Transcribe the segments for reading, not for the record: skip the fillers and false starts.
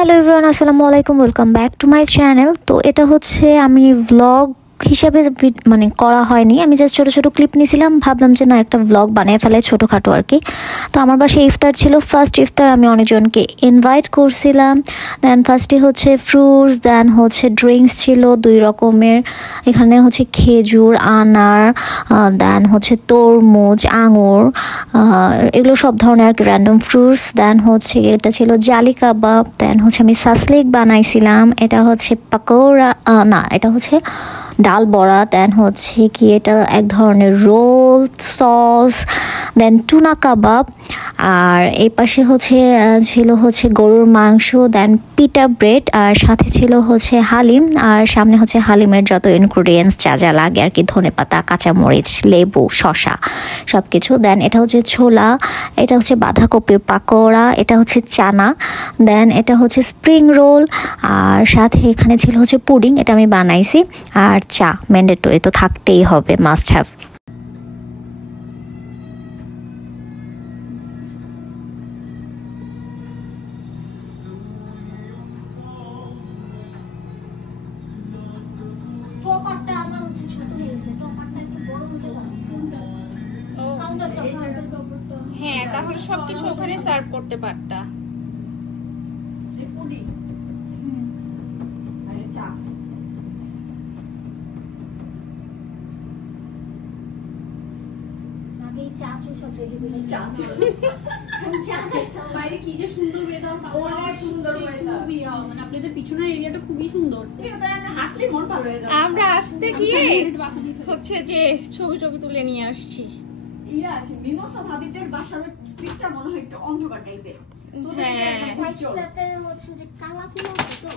Hello everyone, আসসালামু আলাইকুম, welcome back to my channel. তো এটা হচ্ছে আমি ভ্লগ হিসাবে মানে করা হয়নি, আমি জাস্ট ছোটো ছোটো ক্লিপ নিয়েছিলাম, ভাবলাম যে না একটা ভ্লগ বানিয়ে ফেলে ছোটোখাটো আর কি। তো আমার বাসায় ইফতার ছিল, ফার্স্ট ইফতার আমি অনেকজনকে ইনভাইট করছিলাম। দেন ফার্স্টে হচ্ছে ফ্রুটস, দেন হচ্ছে ড্রিঙ্কস ছিল 2 রকমের, এখানে হচ্ছে খেজুর, আনার, দেন হচ্ছে তরমুজ, আঙুর, এগুলো সব ধরনের আর কি র্যান্ডম ফ্রুটস। দেন হচ্ছে এটা ছিল জালি কাবাব, দেন হচ্ছে আমি সাসলিক বানাইছিলাম, এটা হচ্ছে পাকোড়া, না এটা হচ্ছে ডাল বড়া, দেন হচ্ছে কি এটা এক ধরনের রোল সস, দেন টুনা কাবাব, আর এই পাশে হচ্ছে ছিল হচ্ছে গরুর মাংস, দেন পিটা ব্রেড, আর সাথে ছিল হচ্ছে হালিম, আর সামনে হচ্ছে হালিমের যত ইনগ্রিডিয়েন্টস যা যা লাগে আর কি, ধনেপাতা, কাঁচামরিচ, লেবু, শসা সব কিছু। দেন এটা হচ্ছে ছোলা, এটা হচ্ছে বাঁধাকপির পাকোড়া, এটা হচ্ছে চানা, দেন এটা হচ্ছে স্প্রিং রোল, আর সাথে এখানে ছিল হচ্ছে পুডিং, এটা আমি বানাইছি, আর চা ম্যান্ডেটরি তো থাকতেই হবে, মাস্ট হ্যাভ। টপারটা আমার হচ্ছে ছোট হয়ে গেছে, টপারটা একটু বড় হতে পারে। হ্যাঁ, তাহলে সবকিছু ওখানে সার্ভ করতে পারতা। আগে চাচু সব রেডি করে চাচু বাইরে কি যে সুন্দর ওয়েদার, অনেক সুন্দর ওয়েদার, খুবই মানে আপনাদের পিছনের এরিয়াটা খুবই সুন্দর। হাঁটলে মন ভালো হয়ে যাবে। আমরা আসতে গিয়ে হচ্ছে যে ছবি তুলে নিয়ে আসছি। মিমোসা ভাবিদের বাসার দিকটা মনে হয় একটু অন্ধকার টাইপের। হ্যাঁ, সাইডটাতে হচ্ছে যে কালা ফুল আছে তো।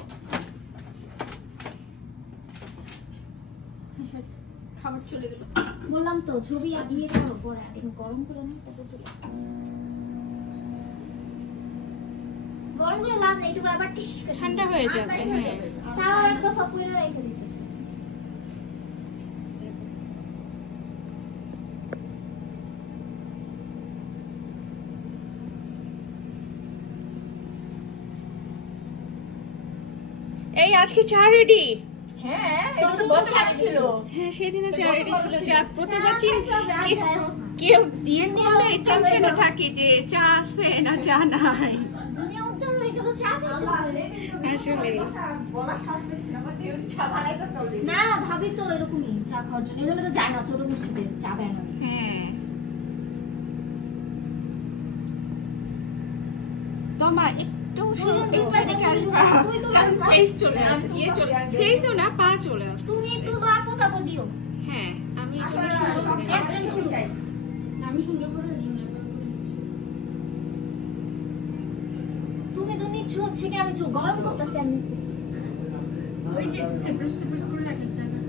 খাবার চলে গেল। বললাম তো ছবি দিয়ে করো পরে, আগে গরম করে না তারপর তুলি। গরম করে লাভ নেই, একটু আবার টিস করে ঠান্ডা হয়ে যাবে। হ্যাঁ, তাও এক দফা কইরা রেখে দিতেছে। এই আজকে চা রেডি। হ্যাঁ, এটা তো গতকালই ছিল। হ্যাঁ, সেদিনও চা রেডি ছিল। যাক, প্রতিবার কেউ দিয়ে নিলে টেনশনে থাকে যে চা আছে না চা নাই। দুনিয়া উদ্ধার হয়ে গেল, চা খেতে হবে। আসলে বলা শ্বাস পেয়েছি না, আমার দেউরি চা বানাইতেছে অলরেডি। না ভাবি তো এরকমই চা খাওয়ার জন্য, এজন্য তো যায় না ছোট মিষ্টিতে চা দেয় না। হ্যাঁ, তোমা একটু ফেস চলে আসে, ফেসও না, পা চলে আসে। তুমি তুলো আপু কাপড় দিও। হ্যাঁ, আমি একজন তুলো চাই। আমি সুন্দর করে এর জন্য তুমি তো নিচ্ছ হচ্ছে কি, আমি গরম করতেছি, আমি নিতেছি। ওই যে সেপারেট করে এক জায়গা।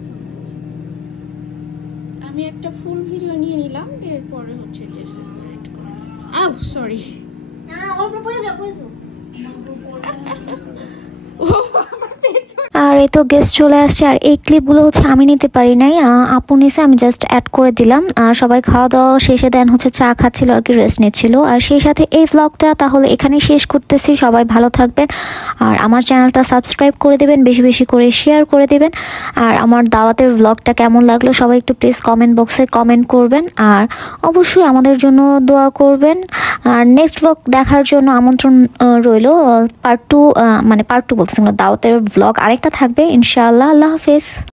আমি একটা ফুল ভিডিও নিয়ে নিলাম, এরপরে হচ্ছে যে সেপারেট করে। আউ সরি, না অল্প পড়ে যাও, পড়ে যাও। আর এই তো গেস্ট চলে আসছে, আর এই ক্লিপগুলো হচ্ছে আমি নিতে পারি নাই, আপু নিছে, আমি জাস্ট অ্যাড করে দিলাম। আর সবাই খাওয়া দাওয়া শেষে দেন হচ্ছে চা খাচ্ছিল আর কি, রেস্ট নিচ্ছিল। আর সেই সাথে এই ভ্লগটা তাহলে এখানেই শেষ করতেছি। সবাই ভালো থাকবেন, আর আমার চ্যানেলটা সাবস্ক্রাইব করে দেবেন, বেশি বেশি করে শেয়ার করে দেবেন। আর আমার দাওয়াতের ভ্লগটা কেমন লাগলো সবাই একটু প্লিজ কমেন্ট বক্সে কমেন্ট করবেন, আর অবশ্যই আমাদের জন্য দোয়া করবেন। আর নেক্সট ভ্লগ দেখার জন্য আমন্ত্রণ রইল। পার্ট 2 বলতেছি, দাওয়াতের ভ্লগ আরেকটা থাকবে ইনশাআল্লাহ। আল্লাহ হাফেজ।